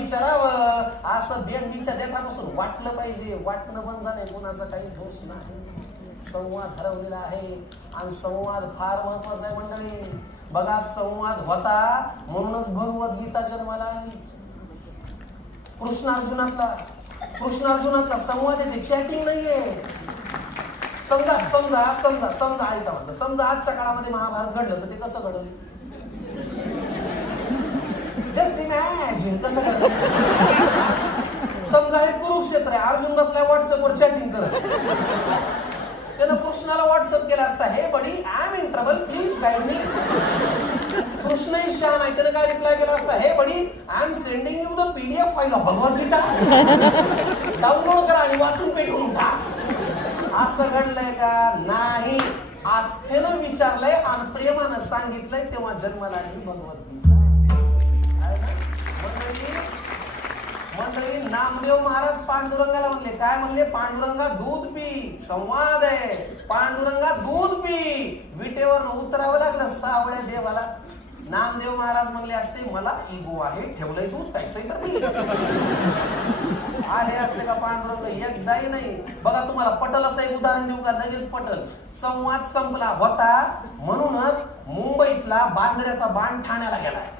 विचारावं, असं बेंबीच्या देठापासून वाटलं पाहिजे. वाटणं बंद झालंय, कोणाचा काही दोष नाही. संवाद हरवलेला आहे आणि संवाद फार महत्वाचा आहे मंडळी. बघा, संवाद होता म्हणूनच भगवद्गीता जन्माला आली. कृष्णार्जुनातला संवाद येते, चॅटिंग नाहीये. समजा समजा समजा समजा ऐका माझं, समजा आजच्या काळामध्ये महाभारत घडलं तर ते कसं घडलं? जस्ट इमॅजिन कसं घडलं. समजा हे कुरुक्षेत्र आहे, अर्जुन बसलाय व्हॉट्सअपवर चॅटिंग करत. त्यानं कृष्णाला व्हॉट्सअप केला असता, हे बडी I am in trouble, please guide मी. कृष्णही शान आहे, त्यानं काय रिप्लाय केला असता, हे बडी I am sending you the PDF file of Bhagavad Gita, download करा आणि वाचून पेटून उठा. असं घडलंय का? नाही. आस्थेनं विचारलंय आणि प्रेमानं सांगितलंय, तेव्हा जन्माला आली भगवद्गीता. मंडळी, नामदेव महाराज पांडुरंगाला म्हणले, काय म्हणले? पांडुरंगा दूध पी. संवाद आहे. पांडुरंगा दूध पी. विटेवर उतरावं लागलं सावळ्या देवाला. नामदेव महाराज म्हणले असते, मला इगो आहे, ठेवलंय दूध, प्यायचंय तर मी. आले असते का पांडुरंग? एकदाही नाही. बघा, तुम्हाला पटल असं एक उदाहरण देऊ का? लगेच पटल. संवाद संपला होता म्हणूनच मुंबईतला बांद्र्याचा बाण ठाण्याला गेलाय.